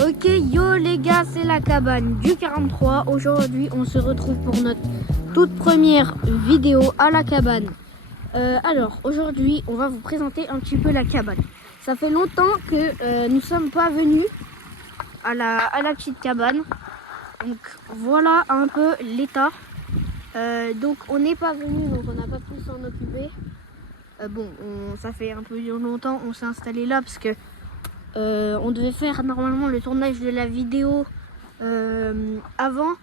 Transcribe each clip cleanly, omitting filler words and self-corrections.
Ok, yo les gars, c'est la cabane du 43. Aujourd'hui, on se retrouve pour notre toute première vidéo à la cabane. Alors, aujourd'hui, on va vous présenter un petit peu la cabane. Ça fait longtemps que nous sommes pas venus à la petite cabane. Donc, voilà un peu l'état. Donc, on n'est pas venu, donc on n'a pas pu s'en occuper. Ça fait un peu longtemps, on s'est installé là parce que on devait faire normalement le tournage de la vidéo avant,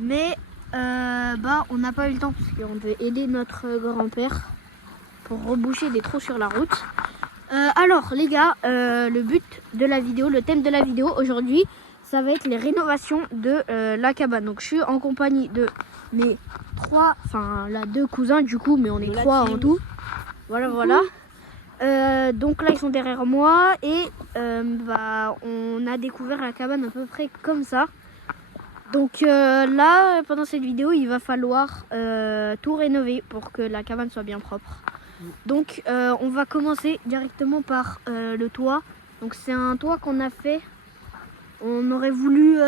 mais on n'a pas eu le temps parce qu'on devait aider notre grand-père pour reboucher des trous sur la route. Alors les gars, le but de la vidéo, le thème de la vidéo aujourd'hui, ça va être les rénovations de la cabane. Donc je suis en compagnie de mes deux cousins du coup, mais on est trois en tout. Voilà. Donc là ils sont derrière moi et on a découvert la cabane à peu près comme ça. Donc là pendant cette vidéo il va falloir tout rénover pour que la cabane soit bien propre. Donc on va commencer directement par le toit. Donc c'est un toit qu'on a fait. On aurait voulu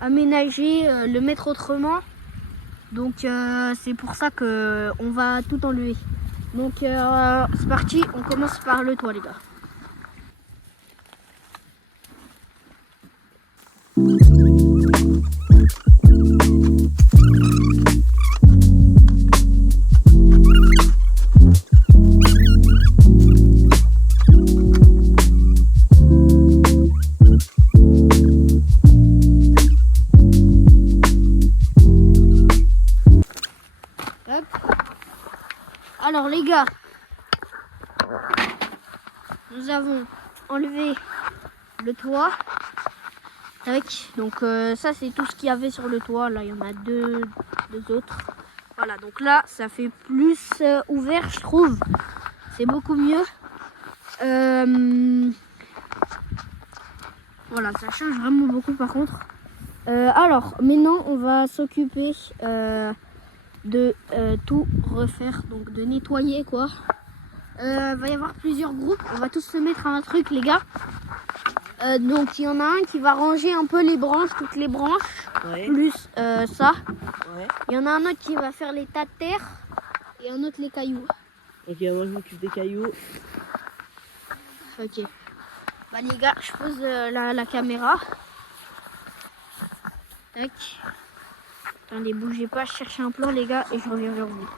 aménager, le mettre autrement. Donc c'est pour ça que on va tout enlever. Donc c'est parti, on commence par le toit les gars. Alors les gars, nous avons enlevé le toit. Donc ça c'est tout ce qu'il y avait sur le toit. Là il y en a deux autres. Voilà, donc là ça fait plus ouvert je trouve. C'est beaucoup mieux. Voilà, ça change vraiment beaucoup par contre. Alors maintenant on va s'occuper de tout refaire, donc de nettoyer quoi. Va y avoir plusieurs groupes, on va tous se mettre à un truc les gars. Donc il y en a un qui va ranger un peu les branches, toutes les branches, ouais. Plus ça. Ouais. Il y en a un autre qui va faire les tas de terre et un autre les cailloux. Ok, moi je m'occupe des cailloux. Ok. Bah les gars, je pose la caméra. Tac. Attendez, bougez pas, je cherche un plan les gars et je reviens vers vous.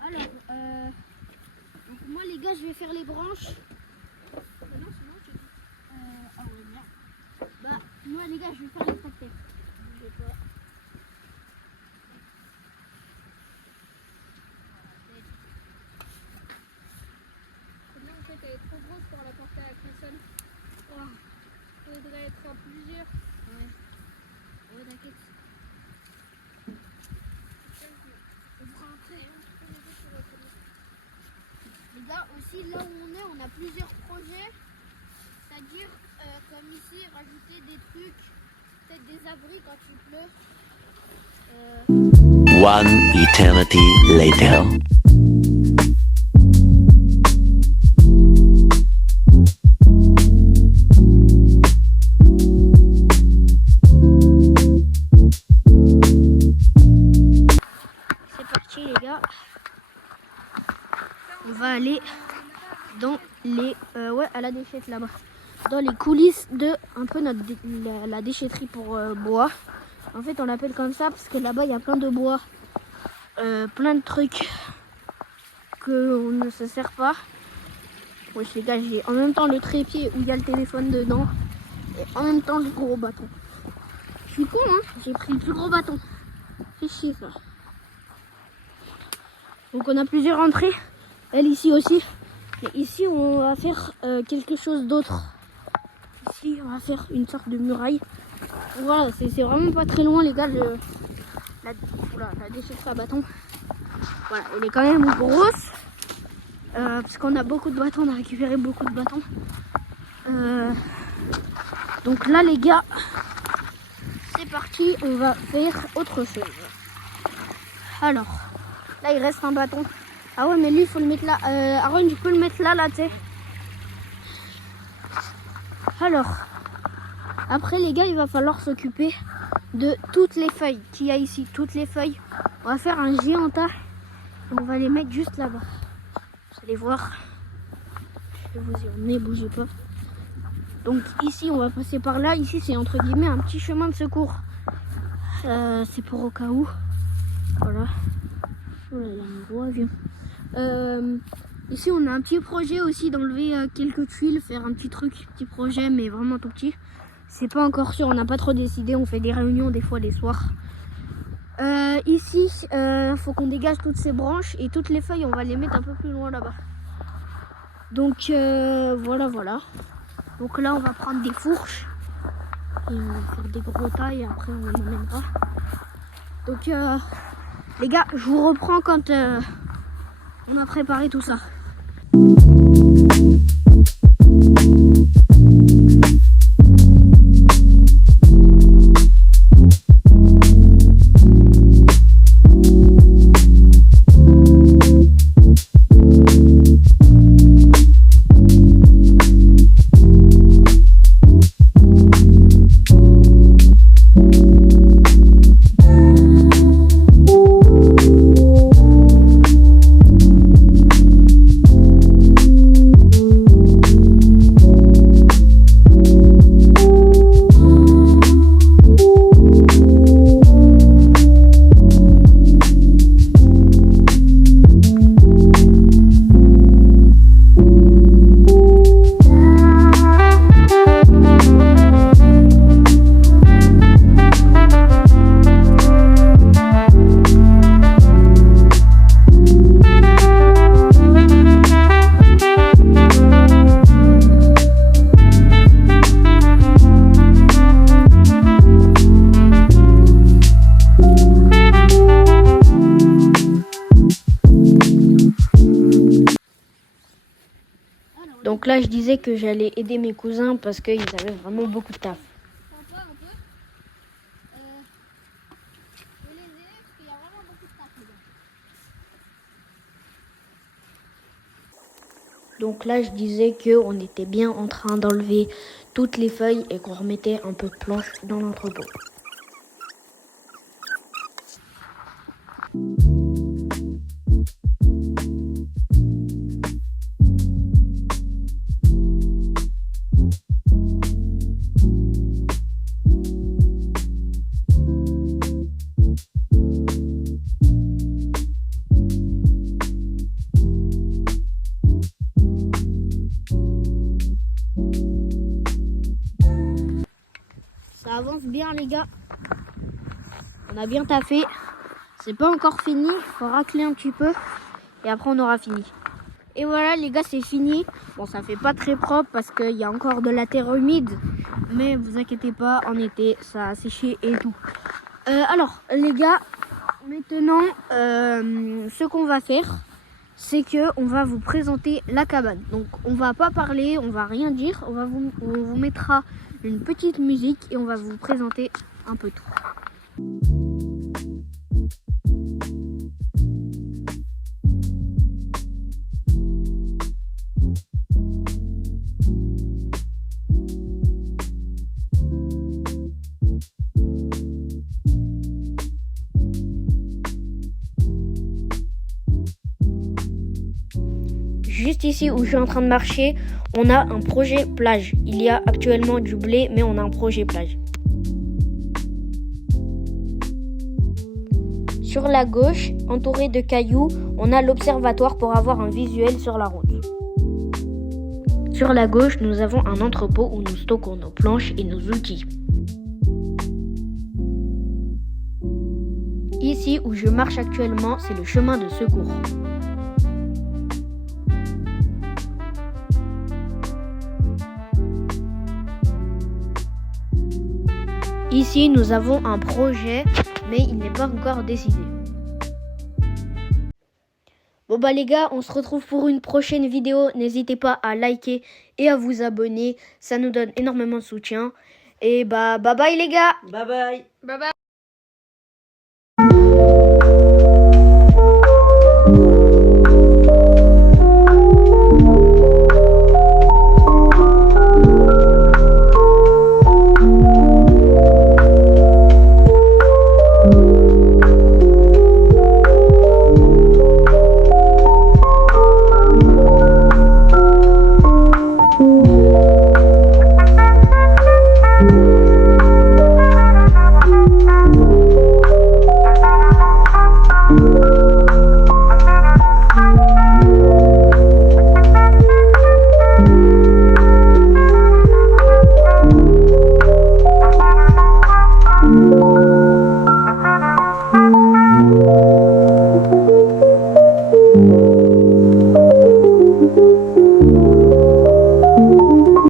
Alors, donc moi les gars, je vais faire les branches. Non, c'est moi qui... Ah ouais, merde. Bah, moi les gars, je vais faire les tracteurs. Bougez pas. Celle-là en fait elle est trop grosse pour la porter avec le sol. Oh. Il faudrait être à plusieurs. Ouais, t'inquiète. On fera après. Les gars, aussi là où on a plusieurs projets. C'est-à-dire, comme ici, rajouter des trucs, peut-être des abris quand il pleut. One eternity later. On va aller dans les à la déchette là-bas, dans les coulisses de un peu la déchetterie pour bois. En fait on l'appelle comme ça parce que là-bas il y a plein de bois, plein de trucs qu'on ne se sert pas. Ouais les gars, j'ai en même temps le trépied où il y a le téléphone dedans et en même temps le gros bâton. Je suis con hein, j'ai pris le plus gros bâton. Fais chier ça. Donc on a plusieurs entrées. Elle ici aussi. Et ici on va faire quelque chose d'autre. Ici on va faire une sorte de muraille. Donc, voilà, c'est vraiment pas très loin les gars. La déchetterie à bâton. Voilà, elle est quand même grosse. Parce qu'on a beaucoup de bâtons, on a récupéré beaucoup de bâtons. Donc là les gars, c'est parti, on va faire autre chose. Alors, là il reste un bâton. Ah ouais mais lui il faut le mettre là. Aaron tu peux le mettre là tu sais. Alors, après les gars, il va falloir s'occuper de toutes les feuilles qu'il y a ici. Toutes les feuilles. On va faire un géant tas et on va les mettre juste là-bas. Vous allez voir. Je vais vous y emmener, bougez pas. Donc ici, on va passer par là. Ici, c'est entre guillemets un petit chemin de secours. C'est pour au cas où. Voilà. Oh là là, un gros avion. Ici, on a un petit projet aussi d'enlever quelques tuiles, faire un petit truc, petit projet, mais vraiment tout petit. C'est pas encore sûr, on n'a pas trop décidé. On fait des réunions des fois les soirs. Ici, faut qu'on dégage toutes ces branches et toutes les feuilles, on va les mettre un peu plus loin là-bas. Donc voilà. Donc là, on va prendre des fourches et on va faire des gros tas et après on les emmènera. Donc les gars, je vous reprends quand on a préparé tout ça. Donc là, je disais que j'allais aider mes cousins parce qu'ils avaient vraiment beaucoup de taf. Sympa un peu. Je vais les aider parce qu'il y a vraiment beaucoup de taf, les gars. Donc là, je disais qu'on était bien en train d'enlever toutes les feuilles et qu'on remettait un peu de planche dans l'entrepôt. Ça avance bien les gars. On a bien taffé. C'est pas encore fini. Faut racler un petit peu. Et après on aura fini. Et voilà les gars, c'est fini. Bon, ça fait pas très propre parce qu'il y a encore de la terre humide. Mais vous inquiétez pas, en été ça a séché et tout. Alors les gars, maintenant ce qu'on va faire, c'est que on va vous présenter la cabane. Donc on va pas parler, on va rien dire. On vous mettra une petite musique et on va vous présenter un peu tout. Juste ici où je suis en train de marcher, on a un projet plage. Il y a actuellement du blé, mais on a un projet plage. Sur la gauche, entouré de cailloux, on a l'observatoire pour avoir un visuel sur la route. Sur la gauche, nous avons un entrepôt où nous stockons nos planches et nos outils. Ici où je marche actuellement, c'est le chemin de secours. Ici, nous avons un projet, mais il n'est pas encore décidé. Bon bah les gars, on se retrouve pour une prochaine vidéo. N'hésitez pas à liker et à vous abonner. Ça nous donne énormément de soutien. Et bah bye bye les gars. Bye bye. Bye bye.